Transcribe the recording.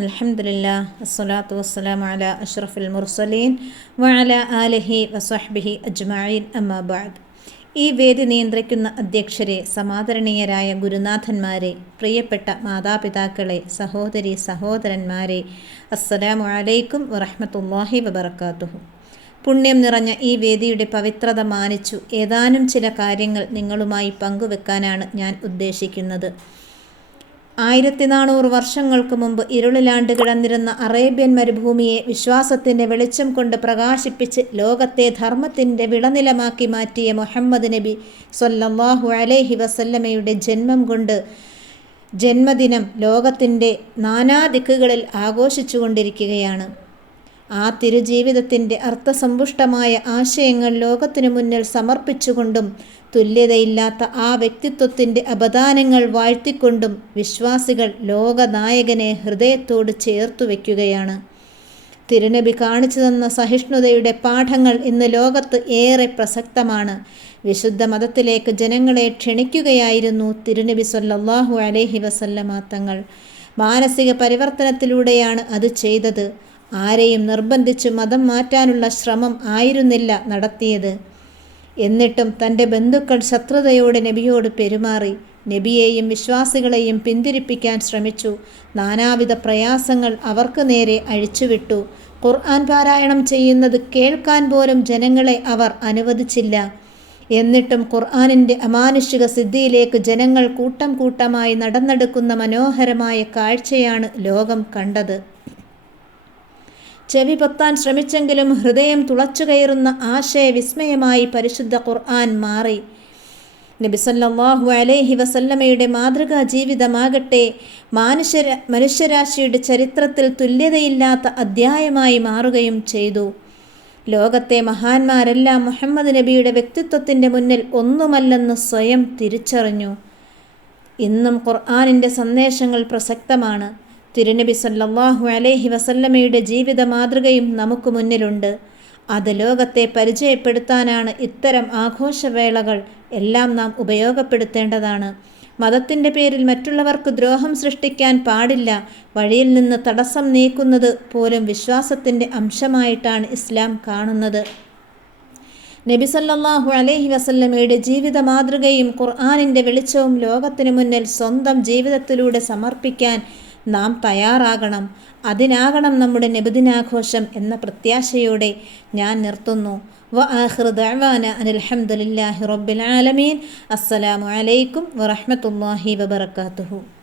അൽഹംദുലില്ലാ അസ്സലാത്തു വസ്സലാം അല അഷ്റഫുൽ മുർസലീൻ വഅല ആലഹി വസ്വഹ്ബിഹി അജ്മഈൻ. അമ്മാ ബഅദ്. ഈ വേദി നിയന്ത്രിക്കുന്ന അധ്യക്ഷരെ സമാദരണീയരായ ഗുരുനാഥന്മാരെ പ്രിയപ്പെട്ട മാതാപിതാക്കളെ സഹോദരി സഹോദരന്മാരെ അസ്സലാമു അലൈക്കും വറഹമത്തല്ലാഹി വബറകാതുഹു. പുണ്യം നിറഞ്ഞ ഈ വേദിയുടെ പവിത്രത മാനിച്ചു ഏതാനും ചില കാര്യങ്ങൾ നിങ്ങളുമായി പങ്കുവെക്കാനാണ് ഞാൻ ഉദ്ദേശിക്കുന്നത്. ആയിരത്തി നാനൂറ് വർഷങ്ങൾക്ക് മുമ്പ് ഇരുളിലാണ്ട് കിടന്നിരുന്ന അറേബ്യൻ മരുഭൂമിയെ വിശ്വാസത്തിന്റെ വെളിച്ചം കൊണ്ട് പ്രകാശിപ്പിച്ച് ലോകത്തെ ധർമ്മത്തിന്റെ വിളനിലമാക്കി മാറ്റിയ മുഹമ്മദ് നബി സൊല്ലാഹു അലൈഹി വസല്ലമയുടെ ജന്മം കൊണ്ട് ജന്മദിനം ലോകത്തിന്റെ നാനാദിക്കുകളിൽ ആഘോഷിച്ചുകൊണ്ടിരിക്കുകയാണ് ആ തിരുജീവിതത്തിന്റെ അർത്ഥസമ്പുഷ്ടമായ ആശയങ്ങൾ ലോകത്തിനു മുന്നിൽ സമർപ്പിച്ചുകൊണ്ടും തുല്യതയില്ലാത്ത ആ വ്യക്തിത്വത്തിന്റെ അപദാനങ്ങൾ വാഴ്ത്തിക്കൊണ്ടും വിശ്വാസികൾ ലോകനായകനെ ഹൃദയത്തോട് ചേർത്തു വയ്ക്കുകയാണ്. തിരുനബി കാണിച്ചു തന്ന സഹിഷ്ണുതയുടെ പാഠങ്ങൾ ഇന്ന് ലോകത്ത് ഏറെ പ്രസക്തമാണ്. വിശുദ്ധ മതത്തിലേക്ക് ജനങ്ങളെ ക്ഷണിക്കുകയായിരുന്നു തിരുനബി സൊല്ലാഹു അലേഹി വസല്ലമ തങ്ങൾ. മാനസിക പരിവർത്തനത്തിലൂടെയാണ് അത് ചെയ്തത്. ആരെയും നിർബന്ധിച്ച് മതം മാറ്റാനുള്ള ശ്രമം ആയിരുന്നില്ല നടത്തിയത്. എന്നിട്ടും തന്റെ ബന്ധുക്കൾ ശത്രുതയോടെ നബിയോട് പെരുമാറി നബിയെയും വിശ്വാസികളെയും പിന്തിരിപ്പിക്കാൻ ശ്രമിച്ചു. നാനാവിധ പ്രയാസങ്ങൾ അവർക്ക് നേരെ അഴിച്ചുവിട്ടു. ഖുർആൻ പാരായണം ചെയ്യുന്നത് കേൾക്കാൻ പോലും ജനങ്ങളെ അവർ അനുവദിച്ചില്ല. എന്നിട്ടും ഖുർആാനിന്റെ അമാനുഷിക സിദ്ധിയിലേക്ക് ജനങ്ങൾ കൂട്ടം കൂട്ടമായി നടന്നെടുക്കുന്ന മനോഹരമായ കാഴ്ചയാണ് ലോകം കണ്ടത്. ചെവി പൊത്താൻ ശ്രമിച്ചെങ്കിലും ഹൃദയം തുളച്ചു കയറുന്ന ആശയവിസ്മയമായി പരിശുദ്ധ ഖുർആൻ മാറി. നബിസല്ലാഹു അലൈഹി വസല്ലമയുടെ മാതൃകാ ജീവിതമാകട്ടെ മാനുഷ്യ മനുഷ്യരാശിയുടെ ചരിത്രത്തിൽ തുല്യതയില്ലാത്ത അധ്യായമായി മാറുകയും ചെയ്തു. ലോകത്തെ മഹാന്മാരെല്ലാം മുഹമ്മദ് നബിയുടെ വ്യക്തിത്വത്തിന്റെ മുന്നിൽ ഒന്നുമല്ലെന്ന് സ്വയം തിരിച്ചറിഞ്ഞു. ഇന്നും ഖുർആാനിന്റെ സന്ദേശങ്ങൾ പ്രസക്തമാണ്. തിരുനബി സല്ലാഹു അലൈഹി വസല്ലമയുടെ ജീവിത മാതൃകയും നമുക്ക് മുന്നിലുണ്ട്. അത് ലോകത്തെ പരിചയപ്പെടുത്താനാണ് ഇത്തരം ആഘോഷവേളകൾ എല്ലാം നാം ഉപയോഗപ്പെടുത്തേണ്ടതാണ്. മതത്തിന്റെ പേരിൽ മറ്റുള്ളവർക്ക് ദ്രോഹം സൃഷ്ടിക്കാൻ പാടില്ല. വഴിയിൽ നിന്ന് തടസ്സം നീക്കുന്നത് പോലും വിശ്വാസത്തിന്റെ അംശമായിട്ടാണ് ഇസ്ലാം കാണുന്നത്. നബി സല്ലല്ലാഹു അലൈഹി വസല്ലമയുടെ ജീവിത മാതൃകയും ഖുർആാനിന്റെ വെളിച്ചവും ലോകത്തിനു മുന്നിൽ സ്വന്തം ജീവിതത്തിലൂടെ സമർപ്പിക്കാൻ നാം തയ്യാറാകണം. അതിനാകണം നമ്മുടെ നബിദിനാഘോഷം എന്ന പ്രത്യാശയോടെ ഞാൻ നിർത്തുന്നു. വ റബ്ബിൽ ആലമീൻ. അസ്സലാമു അലൈക്കും വറഹ്മത്തുള്ളാഹി വബറകാതുഹു.